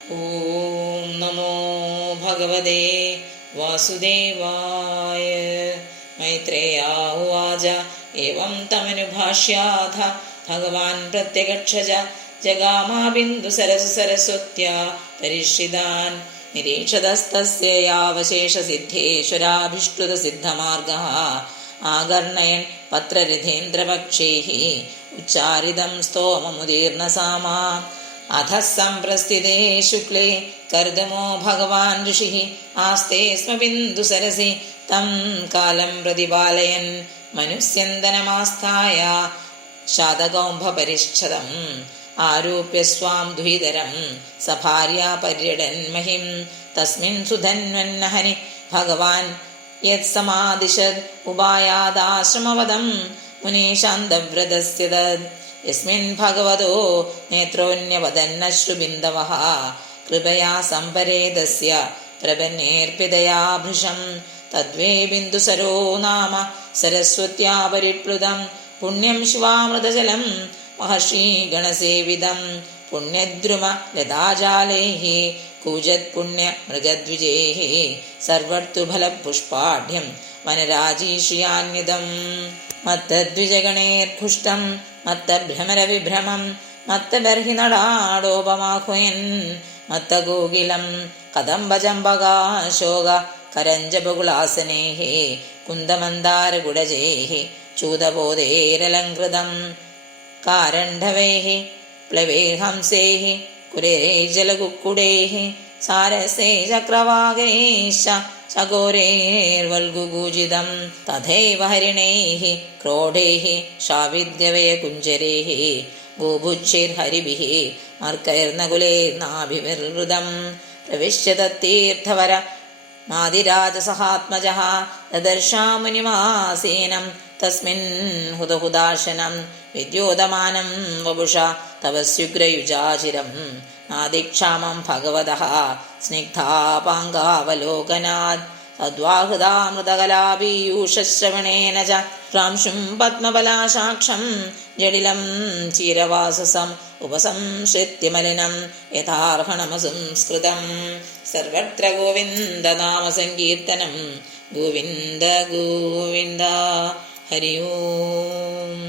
ഓം നമോ ഭഗവതേ വാസുദേവായ. മൈത്രേയ ഉവാച ഏവം തമനുഭാഷ്യാഥ ഭഗവാൻ പ്രത്യഗക്ഷജ ജഗാമാബിന്ദുസരസു സരസ്വത്യാ പരിഷ്ഠിതാൻ നിരീക്ഷതസ്തസ്യയാവശേഷസിദ്ധേശ്വരാഭിഷ്ടുതസിദ്ധമാർഗഃ ആകർണയൻ പത്രരഥേന്ദ്രപക്ഷൈഃ ഉച്ചാരിതം സ്തോമമുദീർണസാമാ. അധ സംപ്രസ്ഥിതേ ശുക്ലേ കർദമോ ഭഗവാൻ ഋഷിഃ ആസ്തേ സ്മ ബിന്ദുസരസി തം കാലം പ്രതിപാലയൻ മനുസ്യന്തനമാസ്ഥായ ശാതകൗംഭപരിച്ഛദം ആരോപ്യ സ്വാം ദ്വിതരം സഭാര്യാ പര്യടൻ മഹിം തസ്മിൻ സുധന്വന്നഹനി ഭഗവാൻ യത് സമാദിശത് ഉപായാദാശ്രമവദം മുനീശാന്തവ്രതസ്യ തദ് യസ്മിൻ ഭഗവതോ നേത്രോന്യവദന്നശ്രുബിന്ദവഃ കൃപയാ സംപരേതസ്യ പ്രപന്നേർപ്പിതയാ ഭൃശം തദ്വേ ബിന്ദുസരോ നാമ സരസ്വത്യാ പരിപ്ലുതം പുണ്യം ശിവാമൃതജലം മഹർഷീഗണസേവിതം പുണ്യദ്രുമ ലതാജാലൈഃ കൂജത് പുണ്യ മൃഗദ്വിജൈഃ സർവർത്തുഫലപുഷ്പാഢ്യം വനരാജീശ്രിയാന്വിതം മത്തദ്വിജഗണേർഘുഷ്ടം മത്തഭ്രമരവിഭ്രമം മത്തബർഹിനടാടോപമാഹ്വയൻ മത്തഗോകിലം കദംബജംബകാശോക കരഞ്ജബകുലാസനൈഃ കുന്ദമന്ദാരകുടജൈഃ ചൂതബോധേരലങ്കൃതം കാരണ്ഡവൈഃ പ്ലവൈർഹംസൈഃ കുരൈർജലകുക്കുടൈഃ സാരസൈ ചക്രവാകൈശ്ച ചകോരൈർവൽഗുകൂജിതം തഥൈവ ഹരിണൈഃ ക്രോഡൈഃ ശാവിദ്ഗവയകുഞ്ചരൈഃ ഗോഭുച്ഛൈർഹരിഭിः മർക്കൈർനകുലൈർനാഭിവിർവൃതം പ്രവിശ്യ തത്തീർത്ഥവര മാതിരാജസഹാത്മജഃ ദദർശാമുനിമാസീനം തസ്മിൻ ഹുതഹുദാശനം വിദ്യോതമാനം വപുഷ തപസ്യുഗ്രയുജാചിരം നാദിക്ഷാമം ഭഗവതഃ സ്നിഗ്ധാപാങ്കാവലോകനാത് തദ്വാഹൃതാമൃതകലാപീയൂഷശ്രവണേന ച പ്രാംശും പത്മബലാശാക്ഷം ജടിലം ചീരവാസസം ഉപസംശ്രിത്യ മലിനം യഥാർഹണമസംസ്കൃതം സർവത്ര ഗോവിന്ദനാമസങ്കീർത്തനം ഗോവിന്ദ ഗോവിന്ദ ഹരി ഓം.